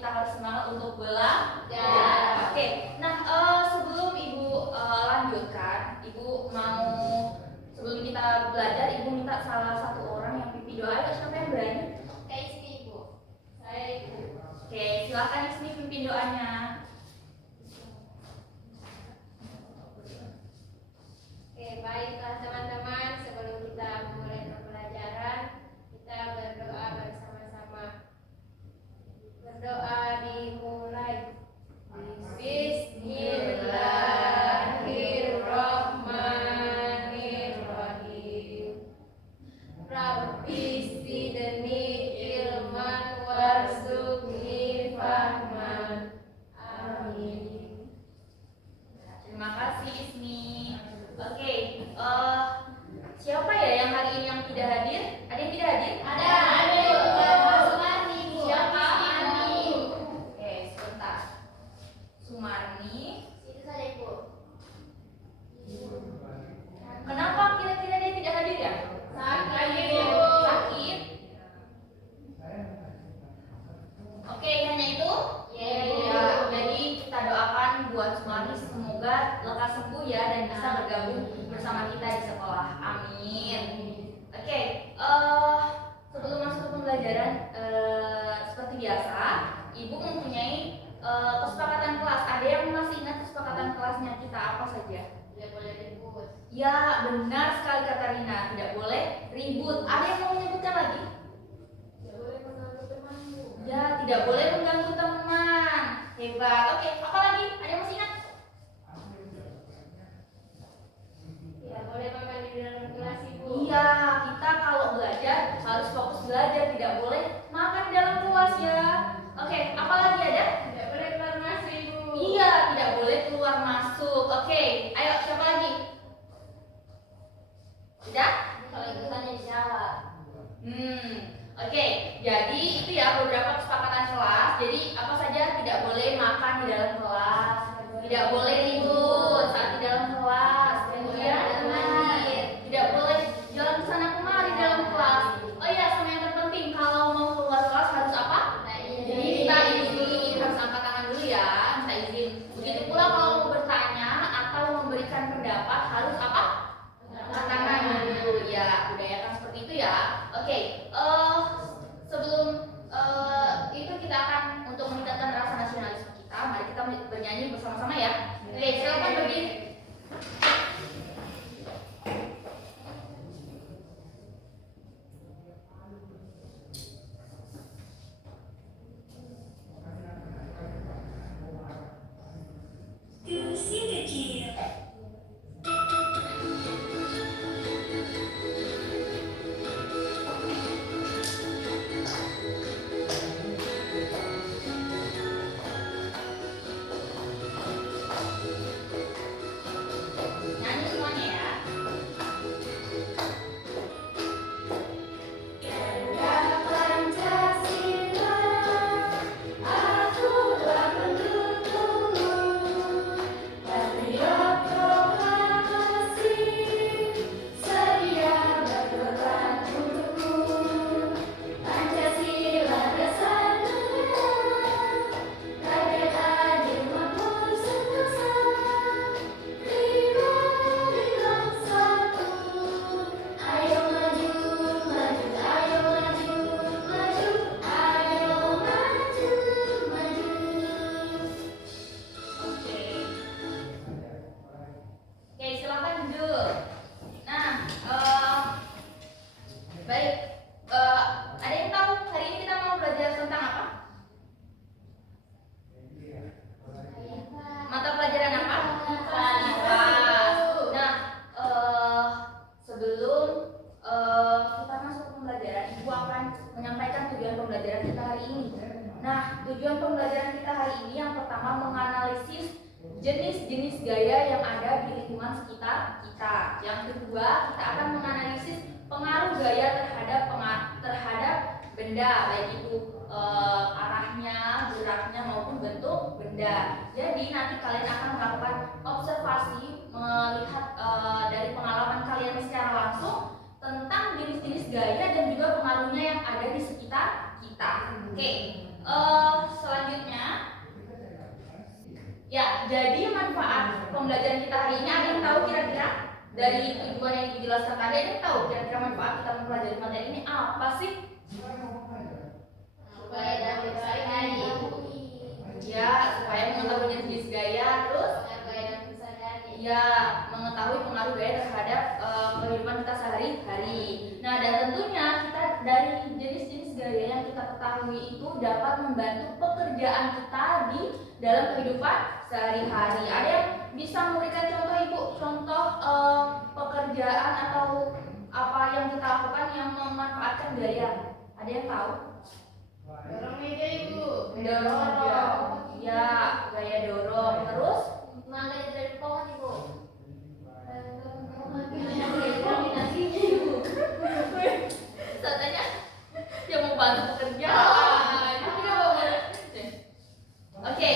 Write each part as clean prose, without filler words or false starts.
kita harus semangat untuk belajar. Oke, nah sebelum Ibu lanjutkan, Ibu mau sebelum kita belajar, Ibu minta salah satu orang yang pimpin doa. Ayo, siapa yang berani? Kayak Ismi, Ibu. Saya Ibu. Oke, silakan Ismi pimpin doanya. Oke, baiklah teman-teman, sebelum kita mulai pembelajaran, kita berdoa bersama-sama. Berdoa dimulai. Bismillahirrahmanirrahim. Rabbi zidni ilman warzuqni fahman. Amin. Terima kasih Ismi. Oke, siapa ya yang hari ini yang tidak hadir? Ada yang tidak hadir? Ada. Sumarni, Bu. Siapa? Sumarni. Oke, sebentar. Sumarni. Itu saja, Ibu. Kenapa kira-kira dia tidak hadir ya? Sakit, Bu. Sakit. Oke, hanya itu? Iya, Ya, jadi kita doakan buat Sumarni semoga lekas sembuh ya dan bisa bergabung bersama kita di sekolah. Amin. Oke, sebelum masuk ke pembelajaran, seperti biasa, Ibu mempunyai kesepakatan kelas. Ada yang masih ingat kesepakatan kelasnya kita apa saja? Tidak boleh ribut. Ya, benar sekali kata Rina, tidak boleh ribut. Ada yang mau menyebutkan lagi? Tidak boleh mengganggu teman, Bu. Ya, tidak boleh mengganggu teman. Hebat. Oke, apa lagi? Ada yang masih ingat? Tidak boleh makan di dalam kelas, Ibu. Iya, kita kalau belajar harus fokus belajar, tidak boleh makan di dalam kelas ya. Oke, apa lagi ada? Tidak boleh keluar masuk, Ibu. Iya, tidak boleh keluar masuk. Oke, ayo siapa lagi? Tidak? Kalau itu hanya dijawab. Oke, jadi itu ya beberapa kesepakatan kelas. Jadi apa saja tidak boleh makan di dalam kelas, tidak boleh ribut saat di dalam kelas, kemudian tidak boleh jalan ke sana kemari di dalam kelas. Oh iya, sama yang terpenting kalau mau keluar kelas harus apa? Minta izin, harus angkat tangan dulu ya, minta izin. Begitu pula kalau mau bertanya atau memberikan pendapat harus apa? Angkat tangan dulu ya, budayakan seperti itu ya. Oke, sebelum itu kita akan untuk meningkatkan rasa nasionalisme kita, mari kita bernyanyi bersama-sama ya. Oke, silakan berdiri. Nyanyi semuanya ya. Ganda Pancasila, akulah pendukungmu, patriot proklamasi, sedia berkorban untukmu. Pancasila dasar negara, rakyat adil makmur sentosa, pribadi satu. Ayo maju, maju, ayo maju, maju, ayo maju, maju. Oke. Oke, silakan duduk. Nah, baik. Ada yang tahu hari ini kita mau belajar tentang apa? Mata pelajaran apa? IPA. Nah, sebelum kita masuk ke pembelajaran, Ibu akan menyampaikan tujuan pembelajaran kita hari ini. Nah, tujuan pembelajaran kita hari ini yang pertama menganalisis jenis-jenis gaya yang ada di lingkungan sekitar kita. Yang kedua, kita akan menganalisis pengaruh gaya terhadap benda, baik itu arahnya, geraknya maupun bentuk benda. Jadi nanti kalian akan melakukan observasi, melihat dari pengalaman kalian secara langsung tentang jenis-jenis gaya dan juga pengaruhnya yang ada di sekitar kita. Oke, Selanjutnya, ya, jadi manfaat pembelajaran kita hari ini ada yang tahu kira-kira dari tujuan yang dijelaskan tadi, ada yang tahu kira-kira manfaat kita mempelajari materi ini apa sih? Supaya dapat sehari-hari. Ya, supaya mengetahui jenis gaya, terus ya mengetahui pengaruh gaya terhadap kehidupan kita sehari-hari. Nah, dan tentunya kita dari jenis-jenis gaya yang kita ketahui itu dapat membantu pekerjaan kita di dalam kehidupan sehari-hari. Ada yang bisa memberikan contoh Ibu, contoh pekerjaan atau apa yang kita lakukan yang memanfaatkan gaya? Ada yang tahu? Dorong meja Ibu. Dorong, ya gaya dorong. Terus? Mangga dari pohon Ibu. Katanya yang mau bantu pekerjaan. Oke,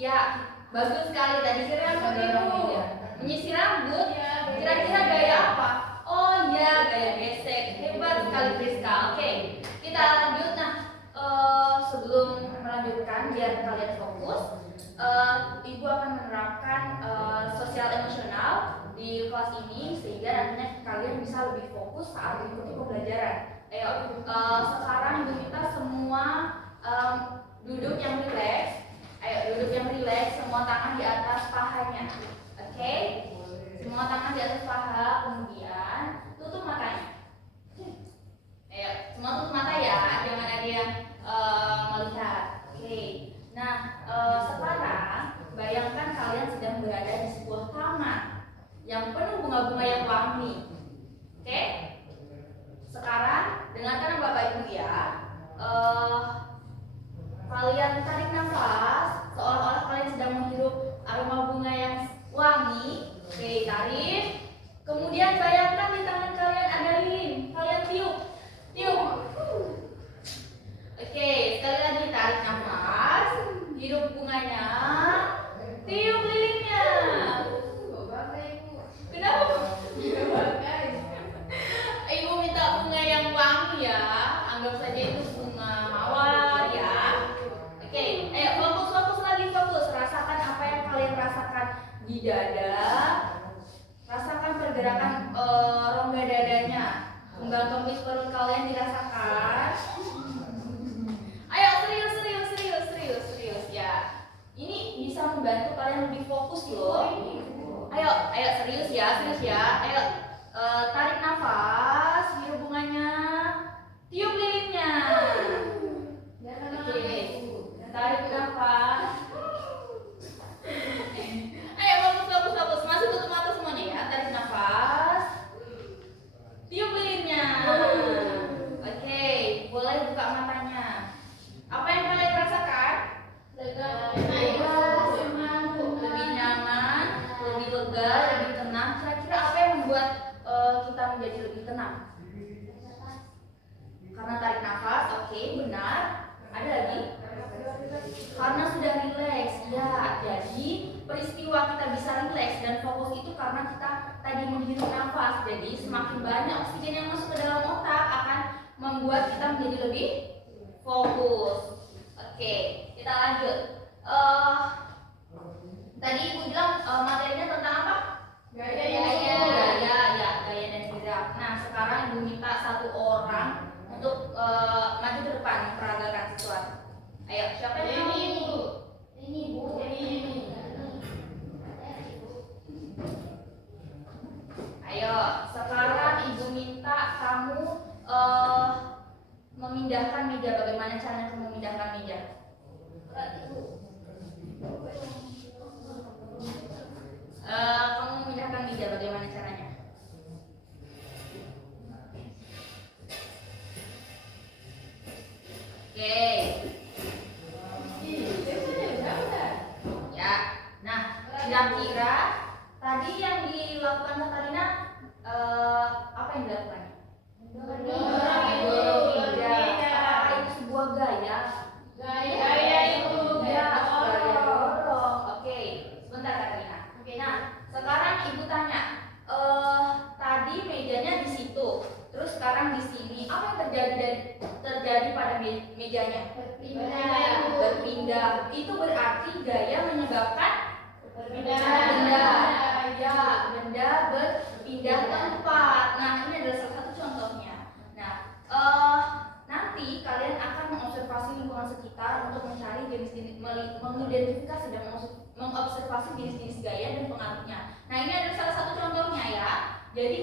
ya bagus sekali tadi rambut Ibu. Menyisir rambut, kira-kira gaya apa? Oh ya, gaya gesek. Hebat sekali Priska. Oke, kita lanjut. Nah, sebelum melanjutkan biar kalian fokus, Ibu akan menerapkan sosial emosional di kelas ini sehingga nantinya kalian bisa lebih fokus saat mengikuti pembelajaran. Ayo, sekarang Ibu minta semua duduk yang rileks. Ayo, duduk yang rileks, semua tangan di atas pahanya. Oke? Semua tangan di atas paha, kemudian tutup matanya. Ayo, semua tutup mata ya, jangan ada yang melihat. Oke. Nah, sekarang bayangkan kalian sedang berada di sebuah taman yang penuh bunga-bunga yang wangi. Oke? Sekarang dengarkan Bapak Ibu ya. Kalian tarik nafas seolah-olah kalian sedang menghirup aroma bunga yang wangi. Oke, tarik. Kemudian bayangkan di tangan kalian ada lilin. Kalian tiup. Tiup. Oke, sekali lagi tarik nafas, hirup bunganya, tiup lilinnya. Kenapa? Ibu minta bunga yang wangi ya. Anggap saja itu bunga mawar ya. Oke, ayo fokus lagi, fokus. Rasakan apa yang kalian rasakan di dada. Rasakan pergerakan rongga dadanya. Kembang kempis perut kalian dirasakan. Ayo serius ya. Ini bisa membantu kalian lebih fokus loh. Ayo serius ya. Ayo tarik nafas, hirup bunganya, tiup lilinnya. Oke, tarik nafas. Ayo fokus. Masih tutup mata semuanya ya. Tarik nafas, tiup lilinnya. Oke, boleh buka matanya. Apa yang kalian rasakan? Lebih nyaman, lebih lega, lebih tenang. Kira-kira apa yang membuat kita menjadi lebih tenang? Karena tarik nafas, oke, benar. Ada lagi? Karena sudah rileks. Ya, jadi peristiwa kita bisa rileks dan fokus itu karena kita tadi menghirup nafas. Jadi semakin banyak oksigen yang masuk ke dalam otak akan membuat kita menjadi lebih fokus. Oke, kita lanjut. Tadi Ibu bilang materinya tentang apa? Gaya dan gerak. Nah, sekarang Ibu minta satu orang untuk maju ke depan memperagakan sesuatu. Ayo, siapa yang mau? Ini Bu. Ayo, sekarang Ibu minta kamu memindahkan meja. Bagaimana caranya kamu memindahkan meja? Kamu memindahkan meja, bagaimana caranya? Oke. Ya. Nah, kira-kira tadi yang dilakukan Katarina apa yang dilakukannya? Dorong meja. Apakah itu sebuah gaya? Gaya itu gaya dorong. Oke, sebentar Katarina. Nah, sekarang Ibu tanya, tadi mejanya di situ, terus sekarang di sini, apa yang terjadi pada meja mejanya? Berpindah. Berpindah. Itu berarti gaya menyebabkan Berpindah. benda, ya, benda berpindah tempat. Nah, ini adalah salah satu contohnya. Nah, nanti kalian akan mengobservasi lingkungan sekitar untuk mencari jenis-jenis, mengidentifikasi dan mengobservasi jenis-jenis gaya dan pengaruhnya. Nah, ini adalah salah satu contohnya ya. Jadi,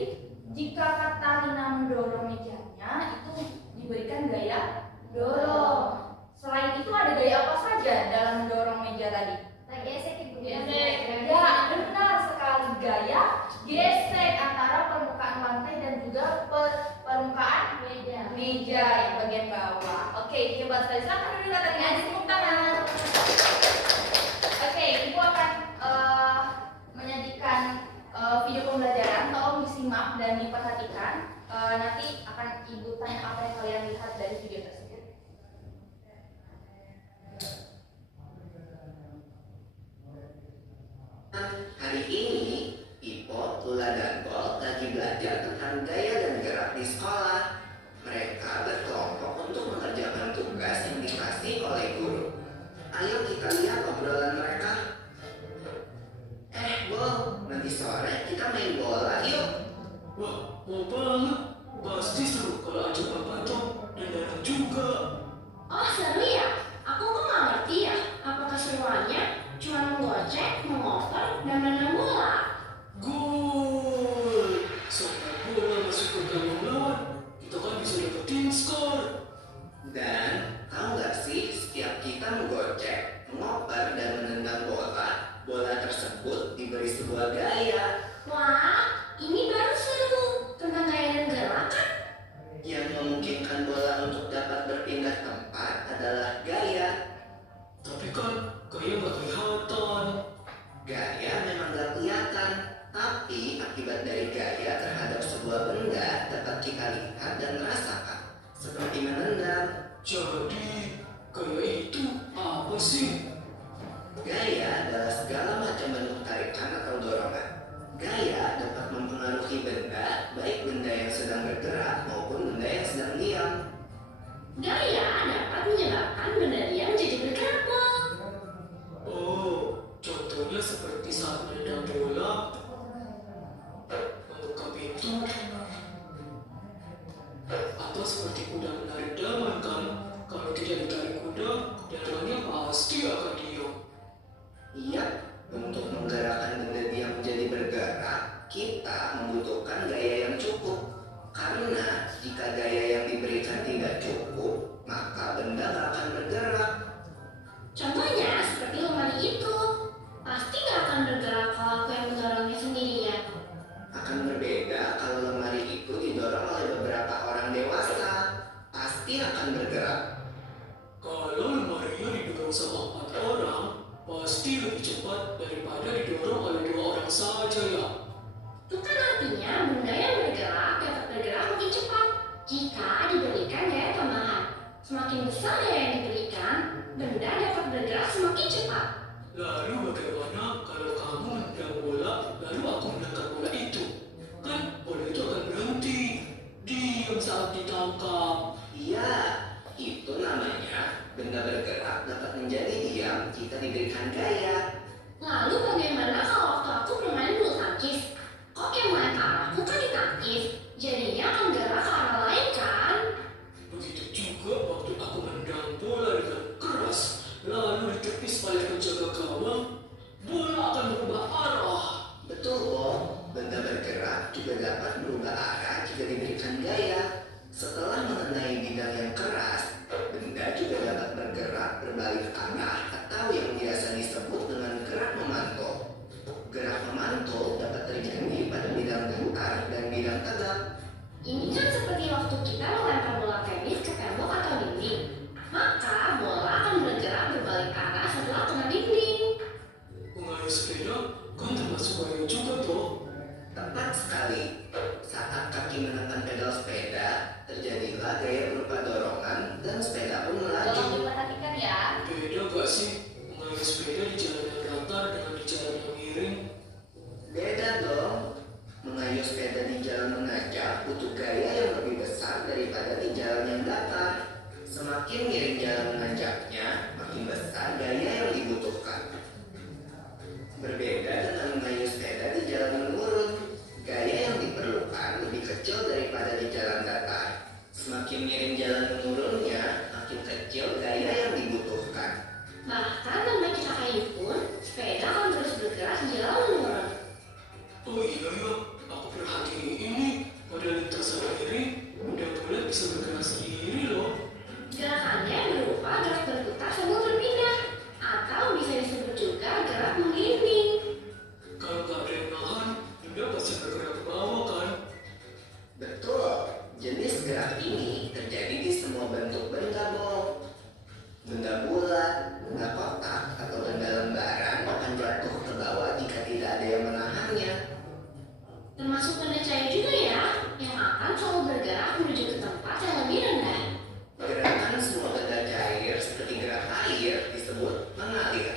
jika Katarina mendorong mejanya, itu diberikan gaya dorong. Selain itu ada gaya apa saja dalam mendorong meja tadi? Gesek ibu. Ya, benar sekali, gaya gesek antara permukaan lantai dan juga permukaan meja yang bagian bawah. Oke, hebat sekali. Silakan dulu Katarina, tepuk tangan. Oke, ibu akan menyajikan video pembelajaran. Tolong disimak dan diperhatikan. Nanti akan ibu tanya apa yang kalian lihat dari video tersebut. Hari ini, Ipo, Lula, dan Bol lagi belajar tentang gaya dan gerak di sekolah. Mereka berkelompok untuk mengerjakan tugas yang dikasih oleh guru. Ayo kita lihat obrolan mereka. Bol, nanti sore kita main bola yuk. Wah, mau banget. Pasti seru kalau ajak Papa Tom dan Danang juga. Oh seru ya? Aku kok nggak ngerti ya. Apa keseruannya? Cuma menggocek, mengoper, dan menendang bola. Gol! Sampai bola masuk ke gawang lawan, kita kan bisa dapetin skor. Dan tahu nggak sih, setiap kita menggocek, mengoper, dan menendang bola, bola tersebut diberi sebuah gaya. Wah, ini baru seru. Tentang gaya dan gerak kan? Yang memungkinkan bola untuk dapat berpindah tempat adalah gaya. Tapi kan gaya nggak kelihatan. Gaya memang gak kelihatan, tapi akibat dari gaya terhadap sebuah benda dapat kita lihat dan rasakan, seperti menendang. Jadi, gaya itu apa sih? Gaya adalah segala macam bentuk tarikan atau dorongan. Gaya dapat mempengaruhi benda, baik benda yang sedang bergerak maupun benda yang sedang diam. Gaya dapat menyebabkan benda diam jadi bergerak. Oh, contohnya seperti saat menendang bola, membuka pintu, atau seperti kuda menarik daman kan? Kalau tidak ditarik kuda, damannya pasti akan diam. Iya, untuk menggerakkan benda diam menjadi bergerak, kita membutuhkan gaya yang cukup. Karena jika gaya yang diberikan tidak cukup, maka benda gak akan bergerak. Contohnya seperti lemari itu. Pasti nggak akan bergerak kalau aku yang mendorongnya sendirian. Akan berbeda kalau lemari itu didorong oleh beberapa orang dewasa, pasti akan bergerak. Kalau lemarinya didorong sama 4 orang, pasti lebih cepat daripada didorong oleh 2 orang saja ya. Itu kan artinya benda yang bergerak dapat bergerak lebih cepat jika diberikan gaya tambahan. Semakin besar gaya yang diberikan, benda dapat bergerak semakin cepat. Lalu bagaimana kalau kamu menendang bola, lalu aku menangkap bola itu? Kan bola itu akan berhenti, diam saat ditangkap. Iya, itu namanya benda bergerak dapat menjadi diam jika diberikan gaya. Lalu bagaimana kalau waktu aku bermain bulu tangkis? Kok yang main ke arahku kan ditangkis, jadinya akan gerak ke arah lain kan? Begitu juga waktu aku menendang bola dengan keras, lalu ditepis oleh penjaga gawang, bola akan berubah arah. Betul, Bob. Benda bergerak juga dapat berubah arah jika diberikan gaya. Setelah mengenai bidang yang keras, seiring jalan menanjaknya, makin besar gaya yang dibutuhkan. Berbeda dengan mengayuh sepeda di jalan menurun, gaya yang diperlukan lebih kecil daripada di jalan datar. Semakin miring jalan menurunnya, makin kecil gaya yang dibutuhkan. Bahkan tanpa kita kayu pun, sepeda akan terus bergerak di jalan menurun. Oh iya ya, aku perhatiin ini. Pada lintasan kiri, udah boleh bisa bergerak sendiri loh. Gerakannya berupa gerak berputar sambil berpindah, atau bisa disebut juga gerak menggelinding. Kalau nggak ada yang nahan, dia pasti bergerak ke bawah kan? Betul, jenis gerak ini terjadi di semua bentuk benda bol. Benda bulat, benda kotak, atau benda lembaran akan jatuh ke bawah jika tidak ada yang menahannya. Termasuk benda cair juga ya, yang akan selalu bergerak menuju ke tempat yang lebih rendah. Gerakan semua benda cair seperti gerak air disebut mengalir.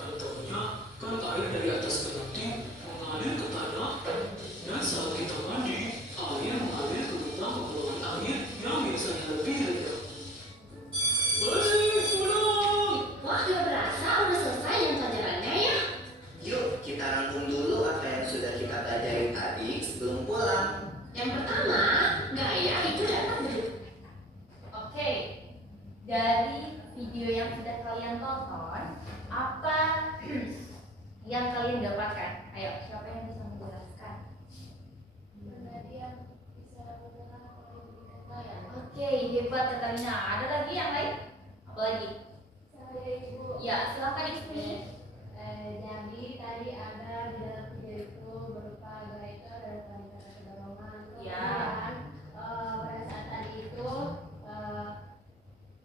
Contohnya, kan air dari atas genting mengalir ke tanah, dan saat kita mandi, air mengalir ke lubang pembuangan air yang biasanya lebih rendah. Balik pulang! Wah, gak berasa udah selesai jam pelajarannya ya. Yuk, kita rangkum dulu apa yang sudah kita pelajari tadi sebelum pulang. Yang pertama, gaya itu dapat berubah. Oke, dari video yang sudah kalian tonton, apa yang kalian dapatkan? Ayo, siapa yang bisa menjelaskan? Benda dia bisa bergerak oleh dirikan gaya. Oke, hebat Katarina. Ada lagi yang lain? Apa lagi? Saya ibu. Ya, silakan Ismi. Jadi tadi ada di dalam video itu berupa gaya itu ada tanda kedorongan. Ya. Kemudian pada saat tadi itu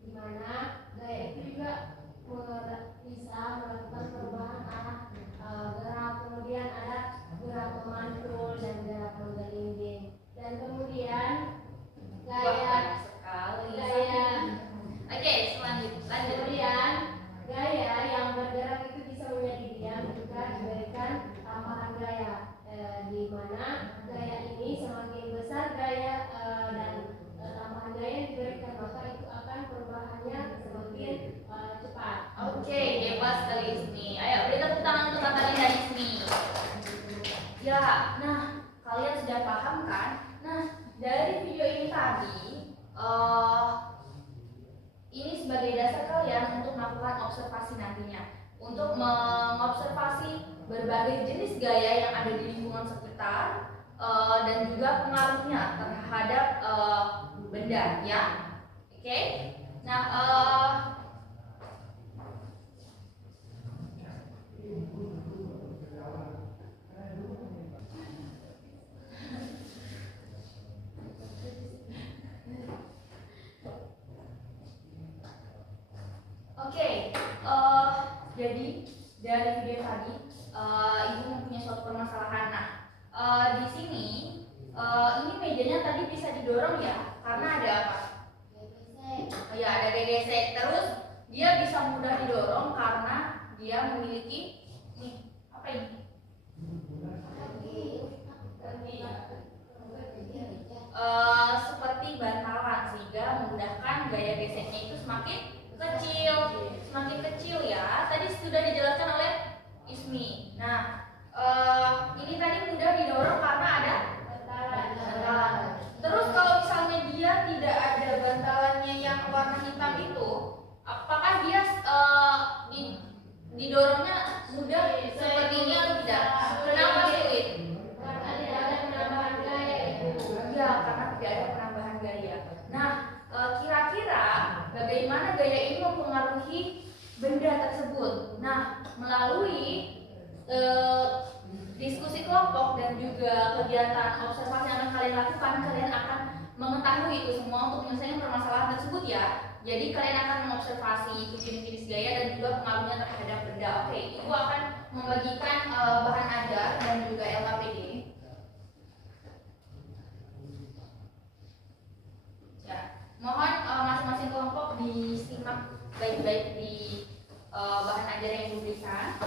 di mana gaya itu juga bisa melakukan perubahan arah gerak. Kemudian ada gerak memantul dan gerak menggelinding. Dan kemudian Wah, gaya banyak sekali. Oke, lanjut. kemudian gaya yang bergerak itu bisa menjadi diam juga diberikan tambahan gaya, di mana gaya ini semakin besar gaya dan tambahan gaya yang diberikan maka itu akan perubahannya semakin cepat. Oke, hebat sekali Ismi. Ayo, beri tepuk tangan untuk Katarina dan Ismi. Ya, nah kalian sudah paham kan? Nah, dari video ini tadi, ini sebagai dasar kalian untuk melakukan observasi nantinya, untuk mengobservasi berbagai jenis gaya yang ada di lingkungan sekitar dan juga pengaruhnya terhadap benda, ya. Oke. Nah, Oke, jadi dari video tadi ibu mempunyai suatu permasalahan. Nah, di sini ini mejanya tadi bisa didorong ya, karena ada apa? Ya, ada gesek. Terus dia bisa mudah didorong karena dia memiliki nih apa ini? Seperti bantalan sehingga memudahkan gaya geseknya itu semakin kecil ya. Tadi sudah dijelaskan oleh Ismi. Nah, ini tadi mudah didorong karena ada bantalan. Terus kalau misalnya dia tidak ada bantalannya yang warna hitam itu, apakah dia didorongnya mudah sepertinya tidak? Kenapa sulit? Karena tidak ada penambahan gaya itu. Ya, karena tidak ada penambahan gaya. Nah, kira-kira bagaimana gaya ini mempengaruhi benda tersebut? Nah, melalui diskusi kelompok dan juga kegiatan observasi yang akan kalian lakukan, kalian akan mengetahui itu semua untuk menyelesaikan permasalahan tersebut ya. Jadi kalian akan mengobservasi jenis-jenis gaya dan juga pengaruhnya terhadap benda. Oke, Ibu akan membagikan bahan ajar dan juga LKPD. Ya, mohon masing-masing kelompok disimak baik-baik di bahan ajar yang diberikan.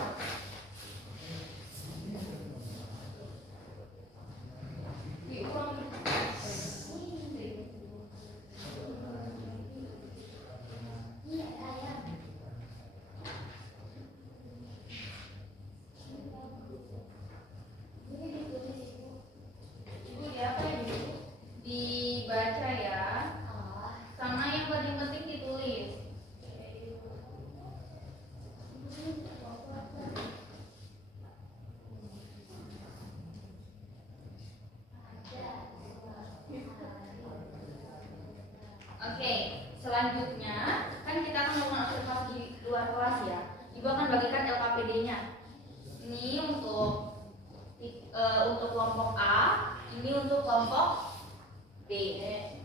selanjutnya kan kita akan melakukan observasi di luar kelas ya. Ibu akan bagikan LKPD-nya. Ini untuk kelompok A, ini untuk kelompok B.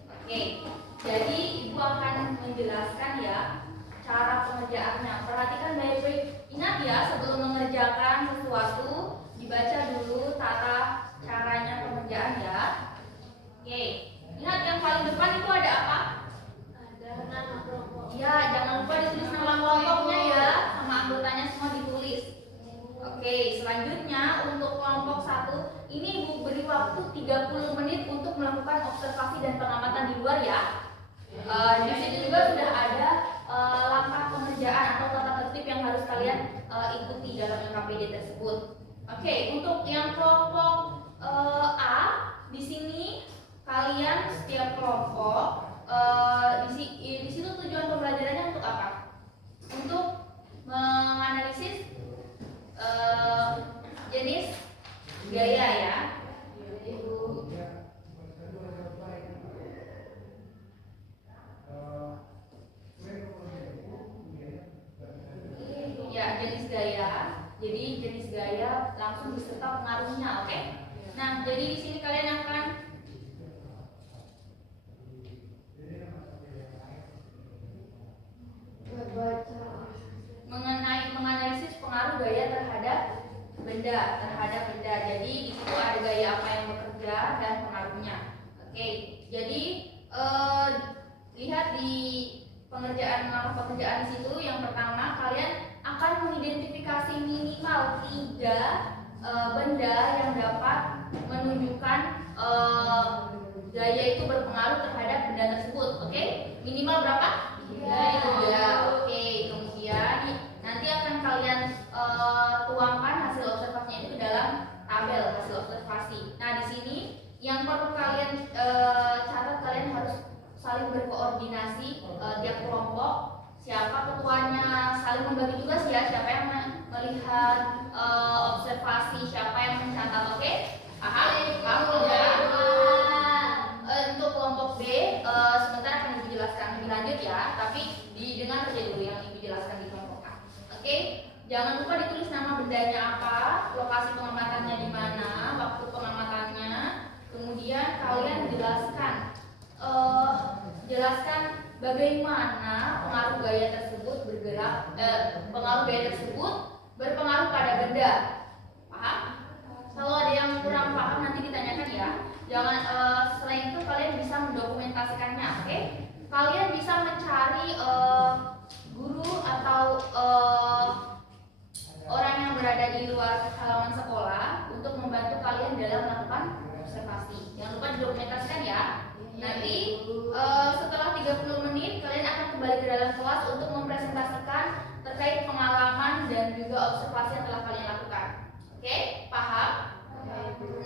Oke. Jadi ibu akan menjelaskan ya cara pengerjaannya. Perhatikan baik-baik. Ingat ya, sebelum mengerjakan sesuatu dibaca dulu tata caranya pengerjaan ya. Oke. Ingat yang paling depan itu ada apa? Ada nama kelompok. Ya, jangan lupa ditulis nama kelompoknya ya, sama anggotanya semua ditulis. Oke, selanjutnya untuk kelompok 1, ini Ibu beri waktu 30 menit untuk melakukan observasi dan pengamatan di luar ya. Di sini juga sudah ada langkah pengerjaan atau tata tertib yang harus kalian ikuti dalam LKPD tersebut. Oke, untuk yang kelompok A, di sini kalian setiap kelompok di situ tujuan pembelajarannya untuk apa? Untuk menganalisis jenis gaya ya. Ya, jenis gaya. Jadi jenis gaya langsung beserta pengaruhnya, oke? Nah, jadi di sini kalian akan menganalisis pengaruh gaya terhadap benda. Jadi di situ ada gaya apa yang bekerja dan pengaruhnya. Oke, jadi lihat di langkah pekerjaan di situ. Yang pertama, kalian akan mengidentifikasi minimal 3 benda yang dapat menunjukkan gaya itu berpengaruh terhadap benda tersebut. Oke, minimal berapa? 3. Oke, kemudian nanti akan kalian tuangkan hasil observasinya itu ke dalam tabel hasil observasi. Nah, di sini yang perlu kalian catat, kalian harus saling berkoordinasi tiap kelompok. Siapa ketuanya, saling membagi tugas ya. Siapa yang melihat observasi, siapa yang mencatat. Oke? Paham? Paham ya? Untuk kelompok B sebentar akan Ibu jelaskan lebih lanjut ya. Tapi didengar saja dulu yang Ibu jelaskan di kelompok A. Oke? Jangan lupa ditulis nama bendanya apa, lokasi pengamatannya di mana, waktu pengamatannya. Kemudian kalian jelaskan bagaimana pengaruh gaya tersebut berpengaruh pada benda. Paham? Kalau ada yang kurang paham nanti ditanyakan ya. Jangan selain itu kalian bisa mendokumentasikannya, oke? Kalian bisa mencari guru atau orang yang berada di luar halaman sekolah untuk membantu kalian dalam melakukan observasi. Jangan lupa didokumentasikan ya. Nanti setelah 30 menit kalian akan kembali ke dalam kelas untuk mempresentasikan terkait pengalaman dan juga observasi yang telah kalian lakukan. Oke, paham?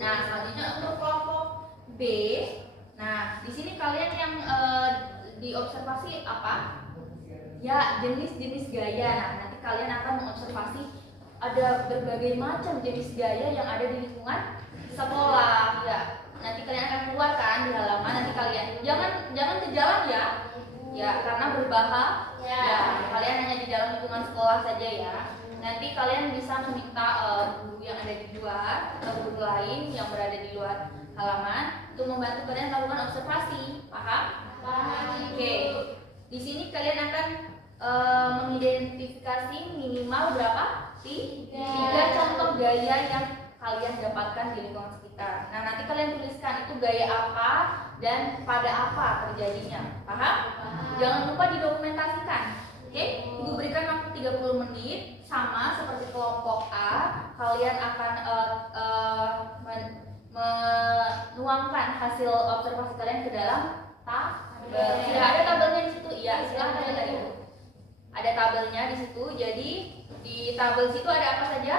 Nah, selanjutnya untuk kelompok B. Nah, di sini kalian yang diobservasi apa? Ya, jenis-jenis gaya. Nah, nanti kalian akan mengobservasi ada berbagai macam jenis gaya yang ada di lingkungan sekolah. Ya, nanti kalian akan keluarkan di halaman. Nanti kalian jangan ke jalan ya. Ya, karena berbahaya. Ya, kalian hanya di dalam lingkungan sekolah saja ya. Nanti kalian bisa meminta guru yang ada di luar atau guru lain yang berada di luar halaman untuk membantu kalian melakukan observasi. Paham? Paham. Oke. Di sini kalian akan mengidentifikasi minimal berapa? 3 contoh gaya yang kalian dapatkan di lingkungan sekitar. Nah, nanti kalian tuliskan itu gaya apa dan pada apa terjadinya. Paham? Jangan lupa didokumentasikan. Oke? Ibu berikan waktu 30 menit sama seperti kelompok A. Kalian akan menuangkan hasil observasi kalian ke dalam tabel. Sudah ada tabelnya di situ? Iya, silahkan lihat tadi. Ada tabelnya di situ. Jadi di tabel situ ada apa saja?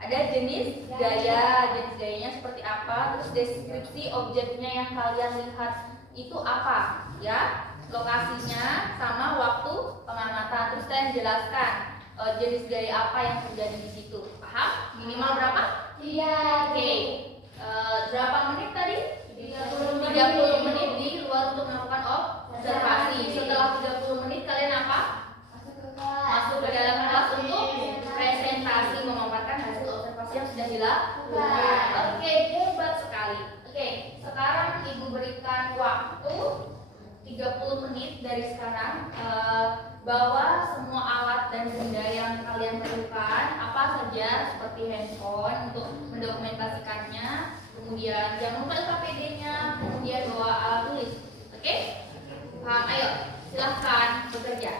Ada jenis gaya, jenis gayanya seperti apa, terus deskripsi objeknya yang kalian lihat itu apa, ya, lokasinya sama waktu pengamatan. Terus kalian jelaskan jenis gaya apa yang terjadi di situ. Paham? Minimal berapa? 3. Oke. Berapa menit tadi? 30 menit di luar untuk melakukan observasi. Setelah 30 semua alat dan benda yang kalian perlukan, apa saja seperti handphone untuk mendokumentasikannya, kemudian jangan lupa KPD-nya, kemudian bawa alat tulis. Oke? Paham? Ayo, silahkan bekerja.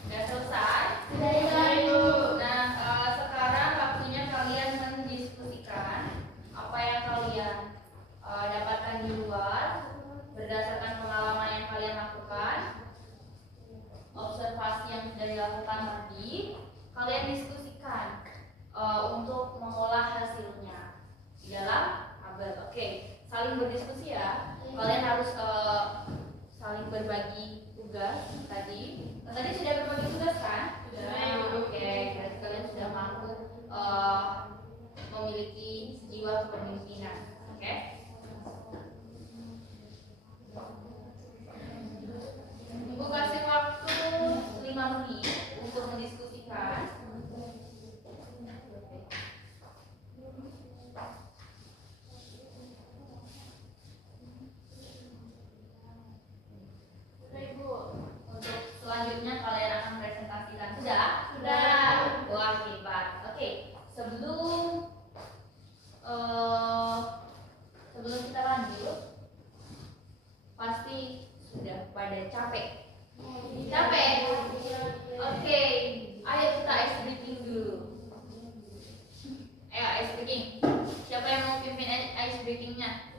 Sudah selesai? Nah, sekarang waktunya kalian mendiskusikan apa yang kalian dapatkan di luar berdasarkan pengalaman yang kalian lakukan, observasi yang sudah dilakukan tadi. Kalian diskusikan untuk mengolah hasilnya di dalam tabel. Oke, saling berdiskusi ya. Kalian harus saling berbagi tugas tadi. Tadi sudah berbagi tugas kan? Sudah. Oke, berarti kalian sudah mampu memiliki jiwa kepemimpinan. Oke? Ibu kasih waktu 5 menit untuk mendiskusikan. Untuk selanjutnya kalian akan presentasikan. Sudah? Wah, hebat. Oke, sebelum kita lanjut, pasti sudah pada capek. Capek? Oke, ayo kita ice breaking dulu. Ayo ice breaking. Siapa yang mau pimpin ice breakingnya?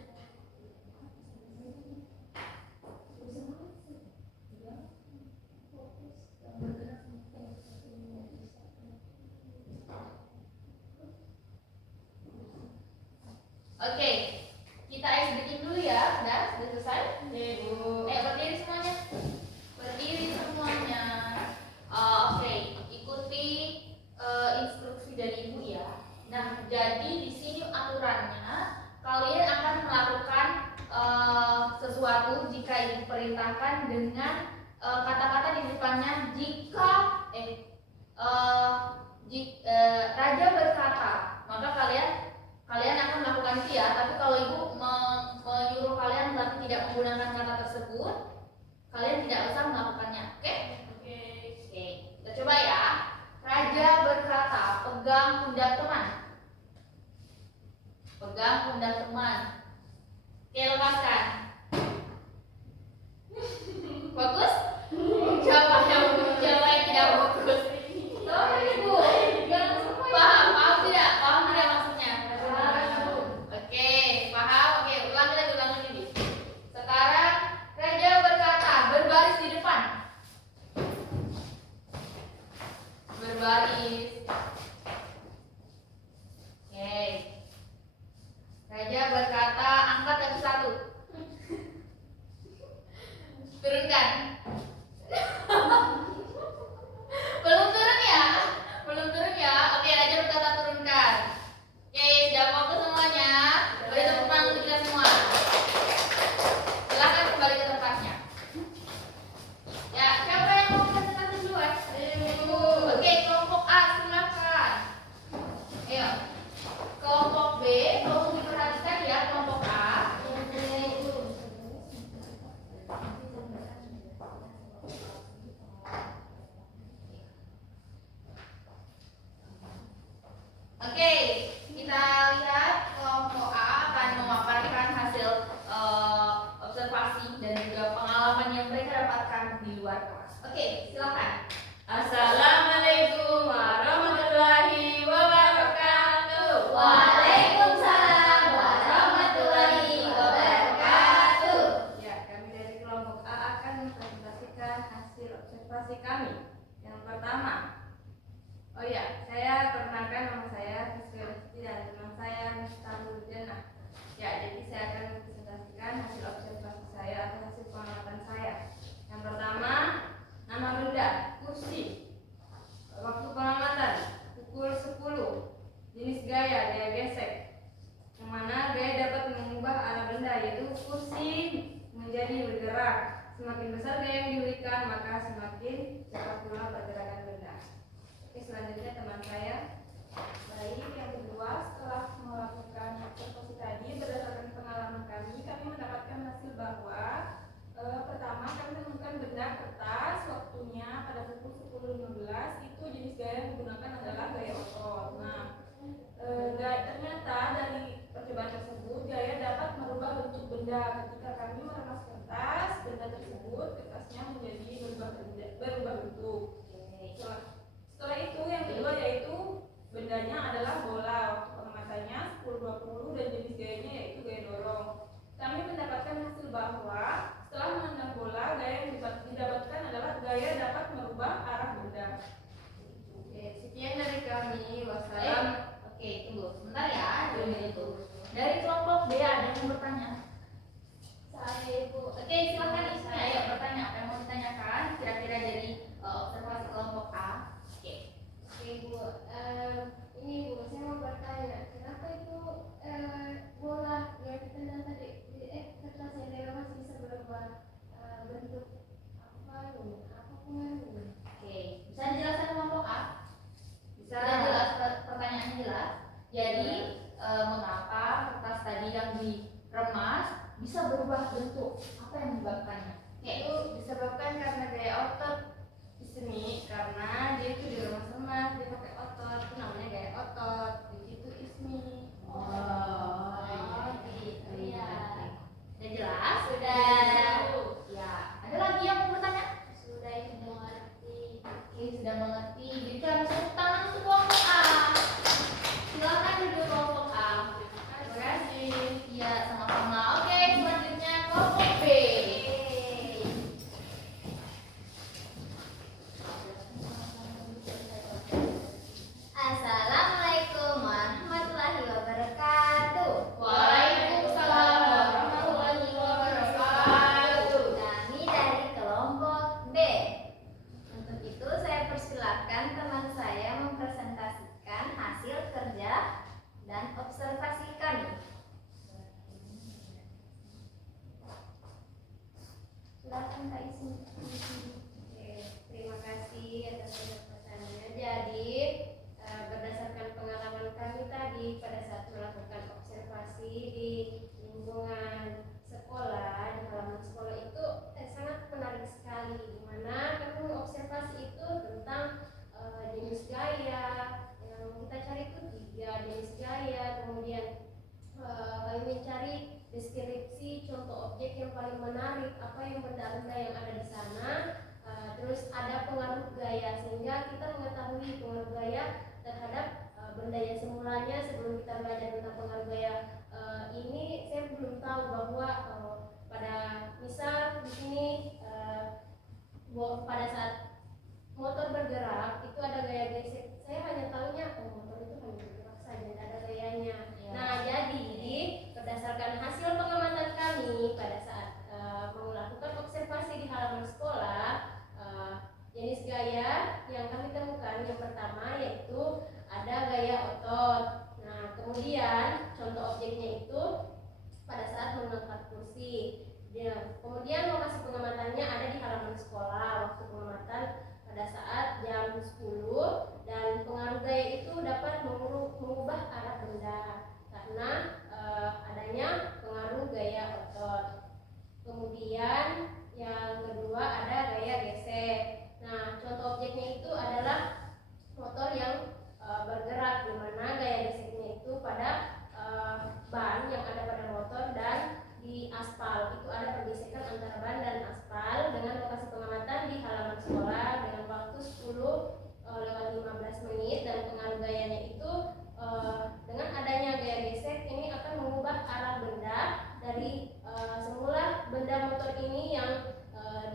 Oke, kita ice breaking dulu ya. Sudah selesai? Berdiri semuanya. Berdiri semuanya. Oke, ikuti instruksi dari ibu ya. Nah, jadi di sini aturannya kalian akan melakukan sesuatu jika ibu perintahkan dengan kata-kata di depannya jika raja berkata, maka kalian akan melakukan itu ya. Tapi kalau ibu menyuruh kalian tapi tidak menggunakan kata tersebut, kalian tidak usah melakukannya. Oke? Oke. Kita coba ya. Raja berkata, pegang pundak teman. Pegang pundak teman. Oke, lepaskan. Bagus? Siapa yang tidak bagus? Tolong ibu. Paham tidak maksudnya? Oke, paham. Oke, ulangi lagi. Sekarang raja berkata, berbaris kalian? Belum turun ya? Belum turun ya? Oke, Raja berkata turunkan. Oke, sudah fokus semuanya. Beri tepuk tangan untuk kita semua. Silakan kembali ke tempatnya. Ya, siapa yang mau presentasi duluan? Oke, kelompok A silakan. Ayo. Kelompok B, tolong diperhatikan ya kelompok A. Oke, kita lihat kelompok A akan memaparkan hasil observasi dan juga pengalaman yang mereka dapatkan di luar kelas. Oke, silakan. Assalamualaikum warahmatullahi wabarakatuh. Waalaikumsalam warahmatullahi wabarakatuh. Ya, kami dari kelompok A akan mempresentasikan hasil observasi kami. Yang pertama, oh ya, saya perkenalkan nama saya Rizky Rizky dan teman saya Mr. Nurjana. Ya, jadi saya akan mempresentasikan hasil observasi saya atau hasil pengamatan saya. Yang pertama, nama benda, kursi. Waktu pengamatan, pukul 10. Jenis gaya, gaya gesek. Yang mana gaya dapat mengubah arah benda, yaitu kursi menjadi bergerak. Semakin besar gaya yang diberikan, maka semakin cepat pula pergerakan benda. Oke, selanjutnya teman saya. Baik, yang kedua, setelah melakukan observasi tadi, berdasarkan pengalaman kami mendapatkan hasil bahwa pertama, kami menemukan benda kertas, waktunya pada pukul 10.15, itu jenis gaya yang digunakan adalah gaya otot. Nah, ternyata dari percobaan tersebut, gaya dapat merubah bentuk benda. Ketika kami meremas kertas, benda tersebut, kertasnya menjadi berubah bentuk. Setelah itu, yang kedua yaitu bendanya adalah bola. Waktu pengamatannya 10.20 dan jenis gayanya yaitu gaya dorong. Kami mendapatkan hasil bahwa setelah menendang bola, gaya yang didapatkan adalah gaya dapat merubah arah benda. Oke, sekian dari kami. Wassalam. Oke, tunggu sebentar ya. Itu. Dari kelompok B ada yang bertanya? Saya Ibu. Oke, silakan Ismi. Ayo bertanya. Apa yang mau ditanyakan? Kira-kira dari observasi kelompok A. Oke. Oke Bu, ini Bu, saya mau bertanya, kenapa itu bola yang ditendang tadi, kertas yang dilepas bisa berubah bentuk apa ini? Apa pengaruhnya? Oke, bisa dijelaskan kelompok A? Bisa. Sudah jelas pertanyaannya jelas. Jadi mengapa kertas tadi yang diremas bisa berubah bentuk? Apa yang menyebabkannya? Oke. Itu disebabkan karena gaya otot di sini, karena dia itu diremas-remas, dia pakai otot, itu namanya gaya otot. Begitu Ismi. Gitu. Iya. Sudah jelas? Sudah. Ya. Ada lagi yang mau bertanya? Sudah itu mengerti. Oke, sudah mengerti. Jadi harus tepuk tangan untuk kelompok A. Silakan duduk kelompok A. Terima kasih. Iya, sama-sama. Oke, selanjutnya kelompok B. Assalamualaikum warahmatullahi wabarakatuh. Waalaikumsalam warahmatullahi wabarakatuh. Kami dari kelompok B. Untuk itu saya persilakan teman saya mempresentasikan hasil kerja dan observasi kami. Silakan Kak Ismi. Oke, terima kasih atas penjelasannya. Jadi berdasarkan pengalaman kami tadi pada saat melakukan observasi di lingkungan sekolah, di halaman sekolah itu sangat menarik sekali, di mana kami mengobservasi itu tentang jenis gaya yang kita cari itu 3 jenis gaya, kemudian kami mencari deskripsi contoh objek yang paling menarik, apa yang benda-benda yang ada di sana sekolah. Waktu pengamatan pada saat jam 10, dan pengaruh gaya itu dapat mengubah arah benda karena adanya pengaruh gaya otot. Kemudian yang kedua ada gaya gesek. Nah, contoh objeknya itu adalah motor yang bergerak, di mana gaya geseknya itu pada ban yang ada pada motor dan di aspal. Itu ada pergesekan antara ban dan aspal. Dengan lokasi pengamatan di halaman sekolah dengan waktu 10:15 menit, dan pengaruh gayanya itu dengan adanya gaya gesek ini akan mengubah arah benda dari semula benda motor ini yang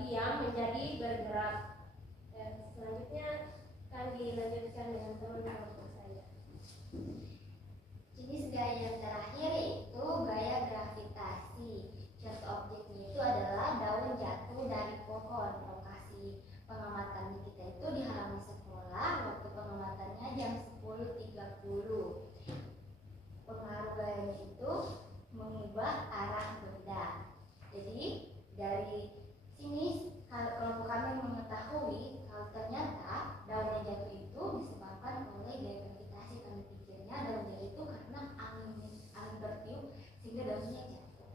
diam menjadi bergerak. Selanjutnya akan dilanjutkan dengan teman kelompok saya. Jenis gaya yang terakhir yaitu gaya gravitasi. Contoh objeknya itu adalah daun jatuh dari pohon. Lokasi pengamatan kita itu di halaman sekolah. Waktu pengamatannya jam 10.30. Pengaruh gayanya itu mengubah arah benda. Jadi dari sini kelompok kami mengetahui kalau ternyata daun yang jatuh itu disebabkan oleh gaya gravitasi. Kami pikirnya daun jatuh itu karena angin bertiup sehingga daunnya jatuh.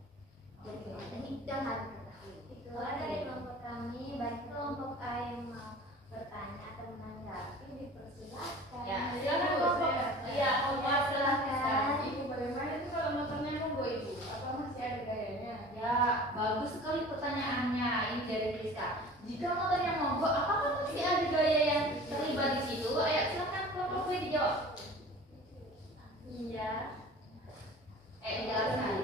Jadi ini jangan diketahui. Itulah dari kelompok kami. Bagi kelompok A yang mau bertanya atau menanggapi, dipersilakan. Ya, silakan kelompok. Iya, kelompok silakan. Ibu, bagaimana itu kalau motornya mogok Ibu? Apa masih ada gayanya? Ya, bagus sekali pertanyaannya ini dari Rizka. Jika motornya mogok, apakah masih ada gaya yang terlibat di situ? Ayo silakan kelompok B dijawab. Iya. Jelaskan.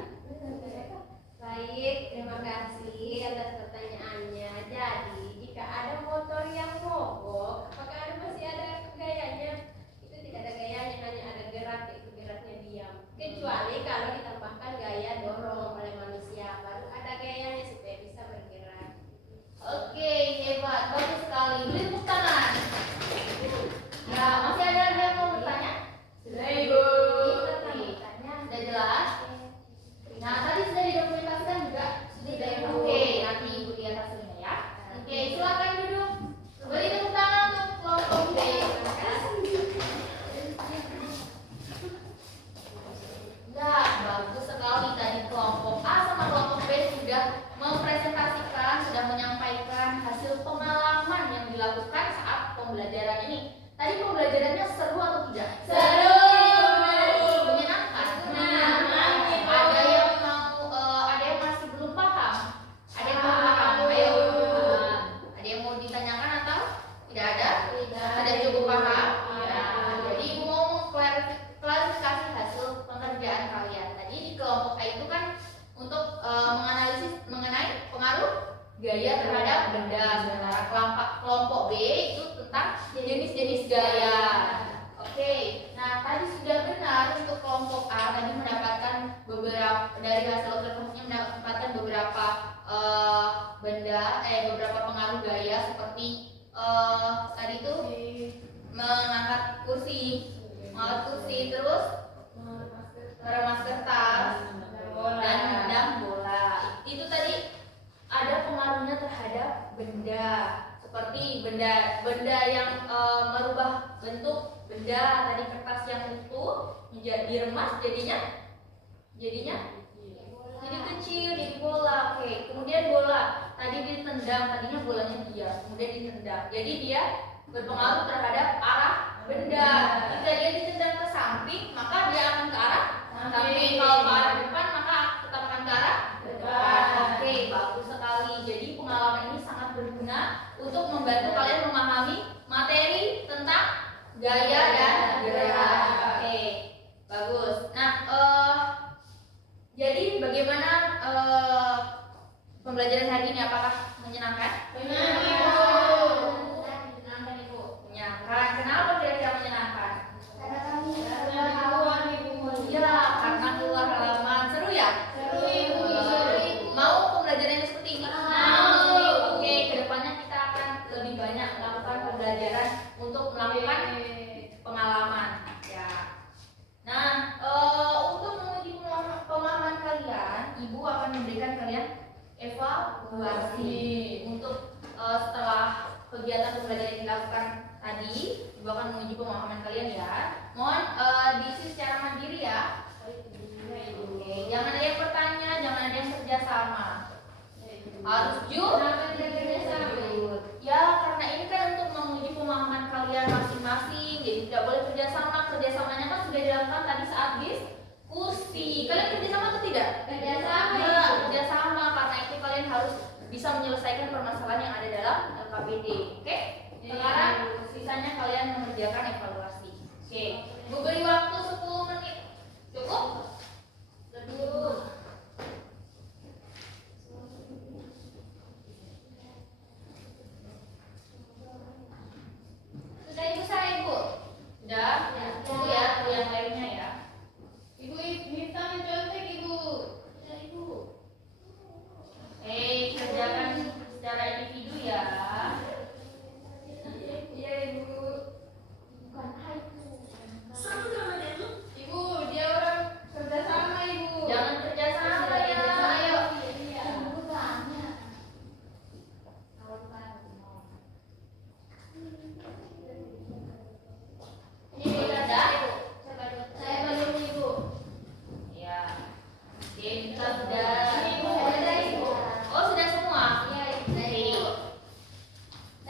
Baik, terima kasih atas pertanyaannya. Jadi, jika ada motor yang mogok, apakah masih ada gayanya? Itu tidak ada gayanya, hanya ada gerak, yaitu geraknya diam. Kecuali kalau ditambahkan gaya dorong oleh manusia, baru ada gayanya supaya bisa bergerak. Oke, hebat, bagus sekali. Beri tepuk tangan. Ya, masih ada yang mau bertanya? Sudah Ibu. Sudah jelas? Nah, tadi sudah didokumentasikan juga. Sudah. Oke, nanti Ibu lihat hasilnya ya. Oke, silakan duduk. Beri tepuk tangan untuk kelompok B. Ya, bagus sekali tadi kelompok A sama kelompok B sudah mempresentasikan, sudah menyampaikan hasil pengalaman yang dilakukan saat pembelajaran ini. Tadi pembelajarannya seru atau tidak? Seru. Menyenangkan. Ada yang mau, ada yang masih belum paham? Ada yang belum paham? Ayo. Ada yang mau ditanyakan atau tidak ada? Sudah cukup paham? Ya. Jadi Ibu mau mengklarifikasi hasil pengerjaan kalian. Tadi di kelompok A itu kan untuk menganalisis mengenai pengaruh gaya terhadap benda. Sementara kelompok B itu tentang jenis-jenis gaya. Oke, nah tadi sudah benar untuk kelompok A tadi mendapatkan beberapa dari hasil observasinya, mendapatkan beberapa beberapa pengaruh gaya seperti tadi itu mengangkat kursi, terus meremas kertas dan nendang bola. Itu tadi ada pengaruhnya terhadap benda, seperti benda yang merubah bentuk benda. Tadi kertas yang utuh diremas jadinya jadi kecil, jadi bola. Oke, kemudian bola tadi ditendang, tadinya bolanya diam, kemudian ditendang, jadi dia berpengaruh terhadap arah benda. Jika dia ditendang ke samping, maka dia akan ke arah samping. Kalau ke arah depan, maka tetap akan ke arah depan. Oke, bagus sekali. Jadi pengalaman ini sangat berguna untuk membantu kalian memahami materi tentang gaya dan gerak. Oke, bagus. Nah, jadi bagaimana pembelajaran hari ini? Apakah menyenangkan? Menyenangkan, Ibu. Menyenangkan. Kenapa kira-kira menyenangkan? Karena kami Ya, karena keluar halaman. Seru ya? Seru, Ibu. Mau pembelajarannya seperti ini? Mau. Oke, kedepannya kita akan lebih banyak melakukan pembelajaran untuk melakukan pengalaman. Ya. Nah, untuk menguji pemahaman kalian, Ibu akan memberikan kalian evaluasi untuk setelah kegiatan pembelajaran yang dilakukan tadi, Ibu akan menguji pemahaman kalian ya. Mohon diisi secara mandiri ya. Oke, jangan ada yang bertanya, jangan ada yang kerjasama. Harus jujur. Ya, karena ini kan untuk menguji pemahaman kalian masing-masing, jadi tidak boleh kerjasama. Kerjasamanya kan sudah dilakukan tadi saat diskusi. Kalian kerjasama atau tidak? Kerjasama. Ya, kerjasama. Karena itu kalian harus bisa menyelesaikan permasalahan yang ada dalam LKPD. Oke? Sekarang sisanya kalian mengerjakan evaluasi. Oke. Ibu beri waktu 10 menit. Cukup? Cukup. Sudah Ibu saya Ibu? Sudah? Ibu ya, Ibu yang lainnya ya. Ibu minta mencontek Ibu. Ya Ibu. Kerjakan secara individu ya. Iya Ibu. Bukan haiku. Satu Ramadan Ibu, dia orang kerjasama Ibu. Jangan kerjasama ya. Ayo. Iya. Ibu tanya. Kalau bukan mau. Ini ada. Saya belum Ibu. Ya. Oke, kita sudah. Ibu, ada Ibu. Oh, sudah semua? Iya Ibu. Oke.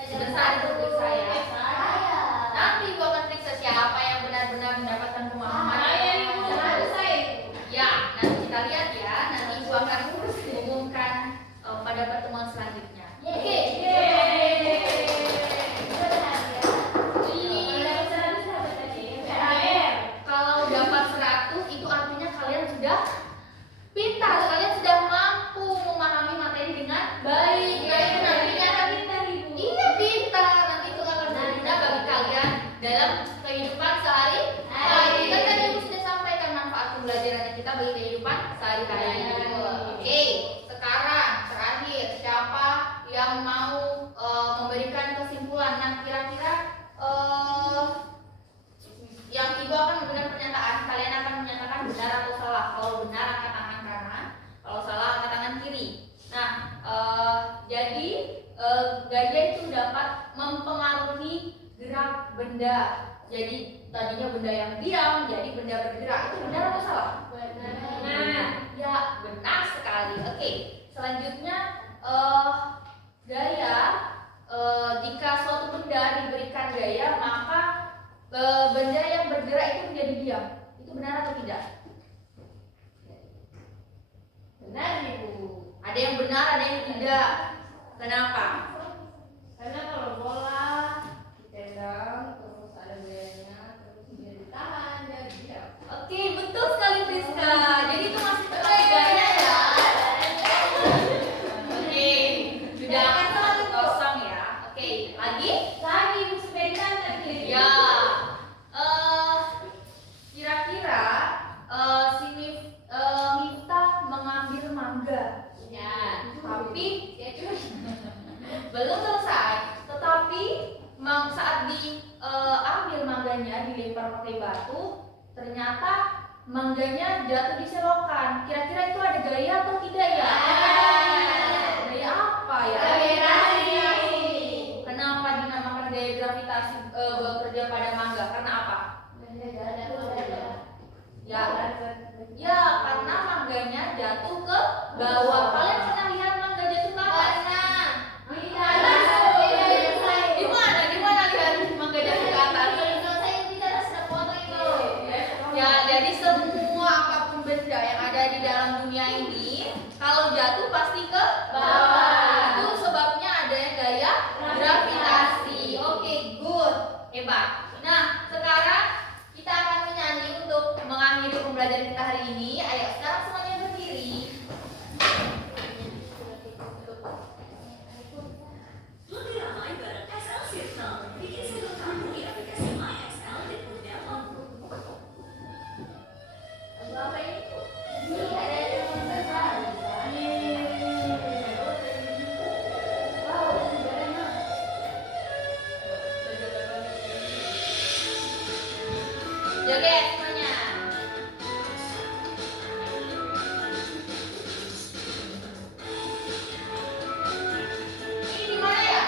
Sebentar Ibu periksa ya. Saya. Nanti Ibu akan periksa siapa yang benar-benar mendapatkan pemahaman. Saya Ibu. Ada saya Ibu. Ya, nanti kita lihat ya. Nanti Ibu akan umumkan pada pertemuan selanjutnya. Oke. Kalau dapat 100 itu artinya kalian sudah pintar, kalian sudah mampu memahami materi dengan baik. Nah, itu nantinya akan pintar Ibu. Iya, pintar. Nanti itu akan berguna bagi kalian dalam kehidupan sehari-hari. Kan tadi Ibu sudah sampaikan manfaat pembelajaran kita bagi kehidupan sehari-hari. Oke, sekarang terakhir siapa yang mau memberikan kesimpulan? Nah, kira-kira yang Ibu akan memberikan pernyataan, kalian akan menyatakan benar atau salah. Kalau benar angkat tangan kanan, kalau salah angkat tangan kiri. Nah, jadi gaya itu dapat mempengaruhi gerak benda. Jadi tadinya benda yang diam, jadi benda bergerak. Itu benar atau salah? Benar. Ya, benar sekali. Oke, selanjutnya gaya. Jika suatu benda diberikan gaya, maka benda yang bergerak itu menjadi diam. Itu benar atau tidak? Benar Ibu. Ada yang benar, ada yang tidak. Kenapa? Karena kalau bola ditendang terus ada gayanya terus dia ditahan jadi dia. Oke, betul sekali Priska. Jadi itu masih tetap gaya ya. Oke, jangan selalu kosong ya. Oke, lagi? Lagi Ibu sebentar lagi. Ya. Kira-kira si Miftah mengambil mangga. Ya. Tapi belum selesai. Tetapi saat diambil mangganya dilempar pakai batu, ternyata mangganya jatuh di selokan. Kira-kira itu ada gaya atau tidak ya? Gaya apa ya? Gravitasi. Kenapa dinamakan gaya gravitasi bekerja pada mangga? Karena apa? Ya, karena mangganya jatuh ke bawah. Kalian pernah lihat mangga jatuh ke atas? Di mana lihat mangga jatuh ke atas? Ya, jadi semua apapun benda yang ada di dalam dunia ini, kalau jatuh pasti ke bawah. Itu sebabnya ada gaya gravitasi. Oke, good, hebat. Nah, sekarang kita akan menyanyi untuk mengakhiri pembelajaran kita hari ini. Ayo, sekarang semuanya berdiri. Lebih ramai bareng XL Circle. Bikin single kamu di aplikasi MyXL dan mudah Apa ini? Joget semuanya. Ini di mana ya?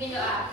Mungkin doa.